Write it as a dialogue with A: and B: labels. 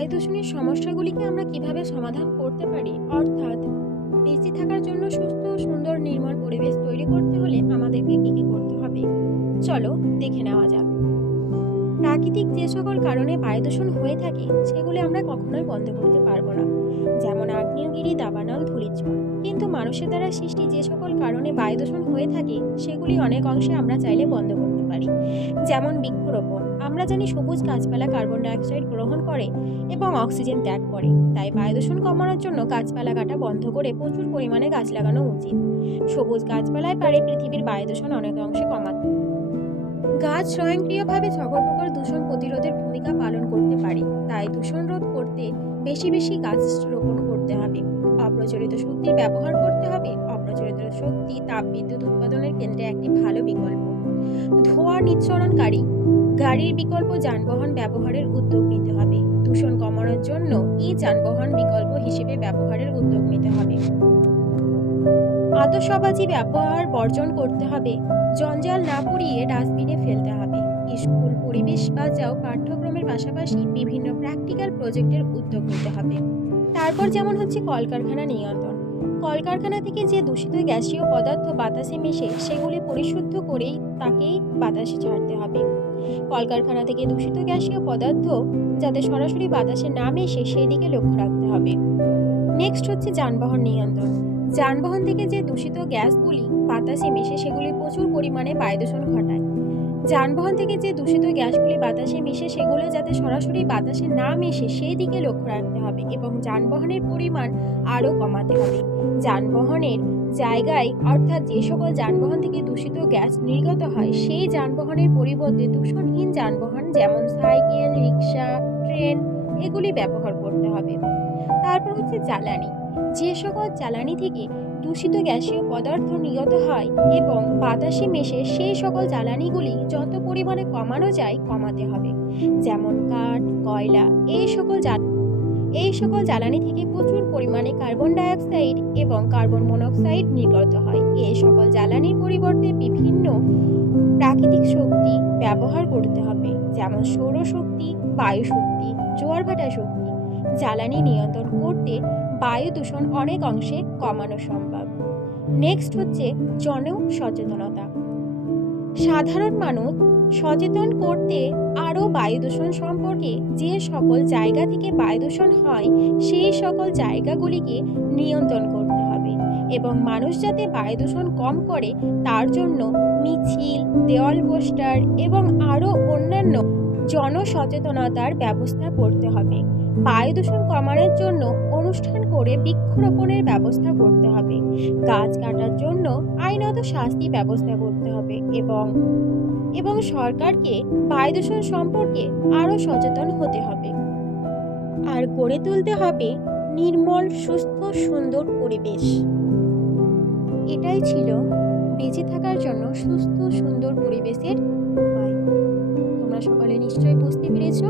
A: বায়ু দূষণের সমস্যাগুলিকে আমরা কীভাবে সমাধান করতে পারি? অর্থাৎ, বেঁচে থাকার জন্য সুস্থ সুন্দর নির্মল পরিবেশ তৈরি করতে হলে আমাদেরকে কী কী করতে হবে? চলো, দেখে নেওয়া যাক। প্রাকৃতিক যে সকল কারণে বায়ু দূষণ হয়ে থাকে, সেগুলি আমরা কখনোই বন্ধ করতে পারব না। যেমন আগ্নেয়গিরি, দাবানল, ধূলিঝড়। কিন্তু মানুষের দ্বারা সৃষ্টি যে সকল কারণে বায়ু দূষণ হয়ে থাকে, সেগুলি অনেক অংশে আমরা চাইলে বন্ধ করতে পারি। যেমন বৃক্ষরোপণ, আমরা জানি সবুজ গাছপালা কার্বন ডাইঅক্সাইড গ্রহণ করে এবং অক্সিজেন ত্যাগ করে। তাই বায়ু দূষণ কমানোর জন্য গাছপালা কাটা বন্ধ করে প্রচুর পরিমাণে গাছ লাগানো উচিত। সবুজ গাছপালায় পারে পৃথিবীর বায়ু দূষণ অনেক অংশে কমাতে। গাছ স্বয়ংক্রিয়ভাবে সকল প্রকার দূষণ প্রতিরোধের ভূমিকা পালন করতে পারে। তাই দূষণ রোধ করতে বেশি বেশি গাছ রোপণ করতে হবে। অপ্রচলিত শক্তির ব্যবহার করতে হবে। অপ্রচলিত শক্তি তাপবিদ্যুৎ উৎপাদনের কেন্দ্রে একটি ভালো বিকল্প। ধোঁয়া নিঃসরণকারী গাড়ির বিকল্প যানবাহন ব্যবহারের উদ্যোগ নিতে হবে। দূষণ কমানোর জন্য ই যানবাহন বিকল্প হিসেবে ব্যবহারের উদ্যোগ নিতে হবে। আতশবাজি ব্যবহার বর্জন করতে হবে। জঞ্জাল না পুড়িয়ে ডাস্টবিনে ফেলতে হবে। স্কুল, পরিবেশ বাঁচাও পাঠ্যক্রমের পাশাপাশি বিভিন্ন প্র্যাকটিক্যাল প্রজেক্টের উদ্যোগ নিতে হবে। তারপর যেমন হচ্ছে কলকারখানা নিয়ন্ত্রণ। কলকারখানা থেকে যে দূষিত গ্যাসীয় পদার্থ বাতাসে মিশে সেগুলি পরিশুদ্ধ করেই তাকেই বাতাসে ছাড়তে হবে। কলকারখানা থেকে দূষিত গ্যাসীয় পদার্থ যাতে সরাসরি বাতাসে না মেশে সেদিকে লক্ষ্য রাখতে হবে। নেক্সট হচ্ছে যানবাহন নিয়ন্ত্রণ। যানবাহন থেকে যে দূষিত গ্যাসগুলি বাতাসে মিশে সেগুলি প্রচুর পরিমাণে বায়ু দূষণ ঘটায়। যানবাহন থেকে যে দূষিত গ্যাসগুলি বাতাসে মিশে, সেগুলো যাতে সরাসরি বাতাসে না মিশে সেই দিকে লক্ষ্য রাখতে হবে এবং যানবাহনের পরিমাণ আরও কমাতে হবে। যানবাহনের জায়গায়, অর্থাৎ যে সকল যানবাহন থেকে দূষিত গ্যাস নির্গত হয়, সেই যানবাহনের পরিবর্তে দূষণহীন যানবাহন যেমন সাইকেল রিক্সা ট্রেন, এগুলি ব্যবহার করতে হবে। তারপর হচ্ছে জ্বালানি। যে সকল জ্বালানি থেকে দূষিত গ্যাসীয় পদার্থ নির্গত হয় এবং বাতাসে মেশে সেই সকল জ্বালানিগুলি যত পরিমাণে কমানো যায় কমাতে হবে। যেমন কাঠ, কয়লা, এই সকল এই সকল জ্বালানি থেকে প্রচুর পরিমাণে কার্বন ডাইঅক্সাইড এবং কার্বন মনোক্সাইড নির্গত হয়। এই সকল জ্বালানির পরিবর্তে বিভিন্ন প্রাকৃতিক শক্তি ব্যবহার করতে হবে, যেমন সৌরশক্তি বায়ু শক্তি জোয়ার ভাটা শক্তি। জ্বালানি নিয়ন্ত্রণ করতে বায়ু দূষণ অনেক অংশে কমানো সম্ভব। নেক্সট হচ্ছে জন সচেতনতা। সাধারণ মানুষ সচেতন করতে আরও বায়ু দূষণ সম্পর্কে যে সকল জায়গা থেকে বায়ু দূষণ হয়, সেই সকল জায়গাগুলিকে নিয়ন্ত্রণ করতে হবে এবং মানুষ যাতে বায়ু দূষণ কম করে, তার জন্য মিছিল, দেওয়াল পোস্টার এবং আরও অন্যান্য জনসচেতনতার ব্যবস্থা করতে হবে। বায়ু দূষণ কমানোর জন্য অনুষ্ঠান করে বৃক্ষরোপণের ব্যবস্থা করতে হবে। গাছ কাটার জন্য আইনত শাস্তি ব্যবস্থা করতে হবে এবং এবং সরকারকে বায়ু দূষণ সম্পর্কে আরও সচেতন হতে হবে। আর গড়ে তুলতে হবে নির্মল, সুস্থ, সুন্দর পরিবেশ। এটাই ছিল বেঁচে থাকার জন্য সুস্থ, সুন্দর পরিবেশের উপায়। তোমরা সকলে নিশ্চয়ই বুঝতে পেরেছ।